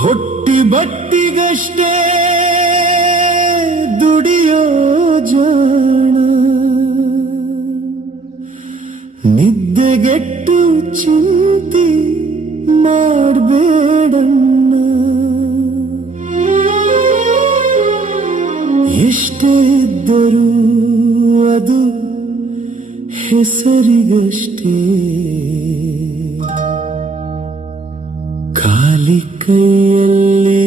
ಹೊಟ್ಟಿ ಬಟ್ಟಿಗಷ್ಟೇ ದುಡಿಯೋ ಜಾಣ, ನಿದ್ದೆಗೆಟ್ಟು ಚಿಂತೆ ಮಾಡಬೇಡಣ್ಣ. ಎಷ್ಟೇ ಇದ್ದರೂ ಅದು ಹೆಸರಿಗಷ್ಟೇ, ಖಾಲಿ ಕೈಯಲ್ಲಿ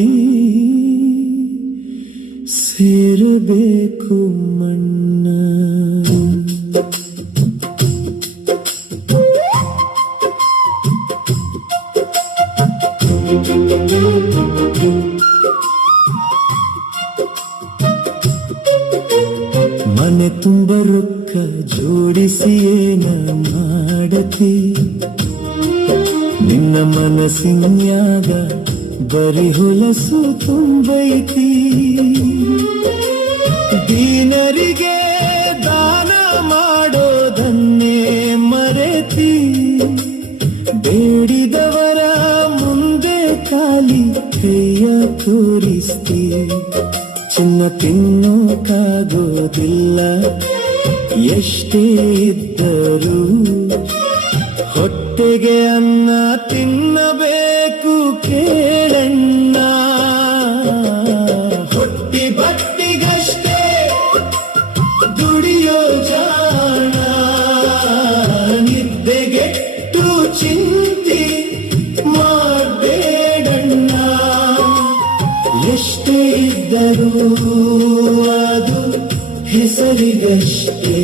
ಸೇರಬೇಕು ಮಣ್ಣ. ಮನೆ ತುಂಬ ರೊಕ್ಕ ಜೋಡಿಸಿ ಏನ ಮಾಡತಿ, ನಿನ್ನ ಮನಸ್ಸಿನ್ಯಾಗ ಬರಿ ಹೊಲಸು ತುಂಬೈತಿ. ದೀನರಿಗೆ ದಾನ ಮಾಡೋದನ್ನೇ ಮರೆತಿ, ಬೇಡಿದವರ ಮುಂದೆ ಖಾಲಿ ಕೈಯ ತೋರಿಸ್ತಿ. ಚಿನ್ನ ತಿನ್ನೋಕಾಗೋದಿಲ್ಲ ಎಷ್ಟೇ ಇದ್ದರೂ, ಹೊಟ್ಟೆಗೆ ಅನ್ನ ತಿನ್ನಬೇಕು ಕೇಳಣ್ಣ. ಹೊಟ್ಟಿ ಬಟ್ಟಿಗಷ್ಟೇ ದುಡಿಯೋ ಜಾಣ, ನಿದ್ದೆಗೆಟ್ಟು ಚಿಂತೆ ಮಾಡಬೇಡಣ್ಣ. ಎಷ್ಟೇ ಇದ್ದರೂ ಅದು ಹೆಸರಿಗಷ್ಟೇ,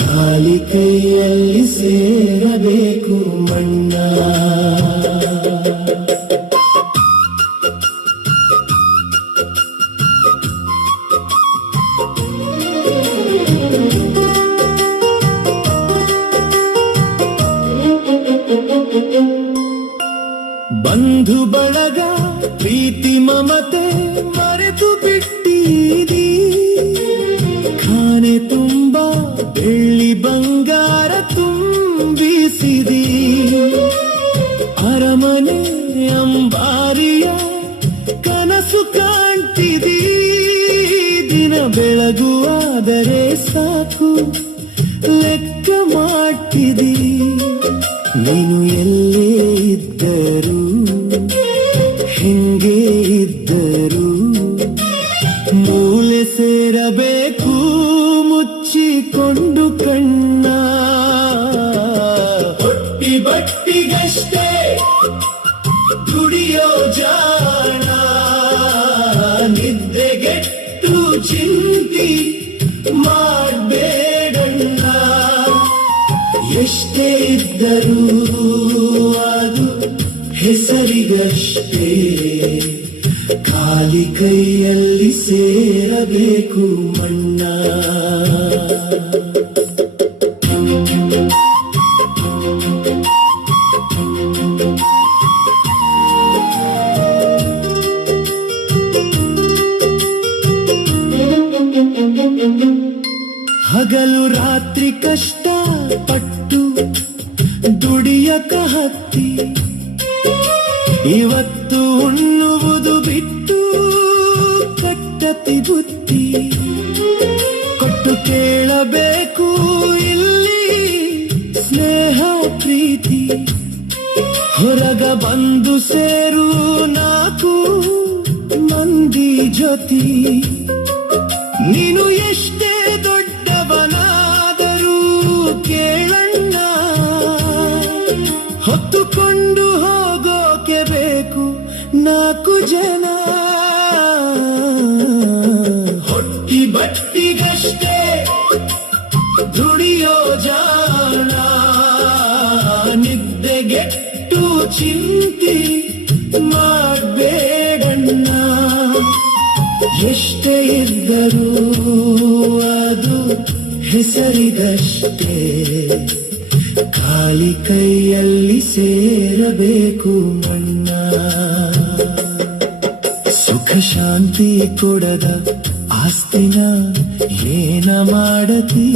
ಖಾಲಿ ಕೈಯಲ್ಲಿ ಸೇರಬೇಕು ಮಣ್ಣ. ಬಂಧು ಬಳಗ ಪ್ರೀತಿ ಮಮತೆ ಮರೆತು ಬಿಟ್ಟಿದಿ, ಖಾನೆ ತುಂಬ ಬೆಳ್ಳಿ ಬಂಗಾರ ತುಂಬಿಸಿದಿ. ಅರಮನೆ ಅಂಬಾರಿಯ ಕನಸು ಕಾಣ್ತಿದಿ, ದಿನ ಬೆಳಗುವಾದರೆ ಸಾಕು ಲೆಕ್ಕ ಮಾಡ್ತಿದಿ. ನೀನು ಎಲ್ಲೇ ಇದ್ದರೂ ಹೆಂಗೆ ಇದ್ದರೂ ಮೂಲೆ ಸೇರಬೇಕು ಮುಚ್ಚಿಕೊಂಡು ಕಣ್ಣ. ಹೊಟ್ಟಿ ಬಟ್ಟಿಗಷ್ಟೇ ದುಡಿಯೋ ಜಾಣ, ನಿದ್ದೆಗೆಟ್ಟು ಚಿಂತೆ ಮಾಡಬೇಡಣ್ಣ. ಎಷ್ಟೇ ಇದ್ದರೂ ಅದು ಹೆಸರಿಗಷ್ಟೇ, ಖಾಲಿ ಕೈಯಲ್ಲಿ ಸೇರಬೇಕು ಮಣ್ಣ. ಹಗಲು ರಾತ್ರಿ ಕಷ್ಟ ಪಟ್ಟು ದುಡಿಯಕ ಹತ್ತಿ, ಇವತ್ತು ಉಣ್ಣುವುದು ಬಿಟ್ಟು ಕಟ್ಟತಿ ಬುತ್ತಿ. ಕೊಟ್ಟು ಕೇಳಬೇಕು ಇಲ್ಲಿ ಸ್ನೇಹ ಪ್ರೀತಿ, ಹೊರಗ ಬಂದು ಸೇರು ನಾಲ್ಕು ಮಂದಿ ಜೊತೆ. ನೀನು ಎಷ್ಟೇ ದೊಡ್ಡವನಾದರೂ ಕೇಳಣ್ಣ, ಹೊತ್ತುಕೊಂಡು ಹೋಗೋಕೆ ಬೇಕು ನಾಲ್ಕು ಜನ. ಹೊಟ್ಟಿ ಬಟ್ಟಿಗಷ್ಟೇ ದುಡಿಯೋ ಜಾಣ, ನಿದ್ದೆಗೆಟ್ಟು ಚಿಂತೆ ಮಾಡಬೇಡಣ್ಣ. ಎಷ್ಟೇ ಇದ್ದರೂ ಅದು ಹೆಸರಿಗಷ್ಟೇ, ಖಾಲಿ ಕೈಯಲ್ಲಿ ಸೇರಬೇಕು ಮಣ್ಣ. ಸುಖ ಶಾಂತಿ ಕೊಡದ ಆಸ್ತಿನ ಏನ ಮಾಡತಿ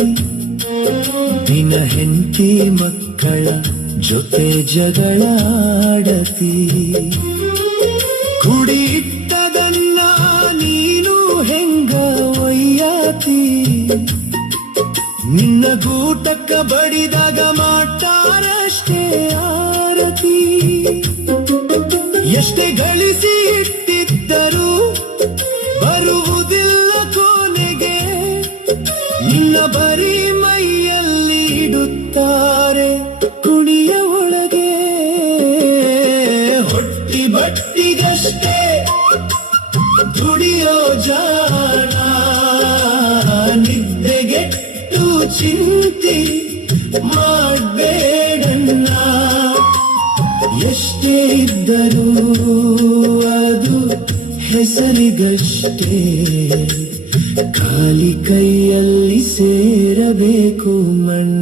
ದಿನ ಹೆಂಡತಿ ಮಕ್ಕಳ ಜೊತೆ ಜಗಳ ಆಡತಿ ಕುಡಿ ಇಟ್ಟದನ್ನ ನೀನು ಹೆಂಗ ಒಯ್ಯಾತಿ ನಿನ್ನ ಗೂಟಕ್ಕ ಬಡಿದಾಗ ಮಾಡ್ತಾರಷ್ಟೇ ಆರತಿ ಎಷ್ಟೇ ಗಳಿಸಿ ಇಟ್ಟಿದ್ದರೂ ಬರುವುದಿಲ್ಲ ಕೊನೆಗೆ ನಿನ್ನ ಬರೀ ಮೈಯಲ್ಲಿ ಇಡುತ್ತಾರೆ ಕುಣಿಯ ಒಳಗೆ ಹೊಟ್ಟಿ ಬಟ್ಟಿಗಷ್ಟೇ ದುಡಿಯೋ ಜಾಣ ನಿದ್ದೆಗೆಟ್ಟು ಚಿಂತಿ ಮಾಡಬೇಡಣ್ಣ ಎಷ್ಟೇ ಇದ್ದರೂ ಅದು ಹೆಸರಿಗಷ್ಟೇ ಖಾಲಿ ಕೈಯಲ್ಲಿ ಸೇರಬೇಕು ಮಣ್ಣ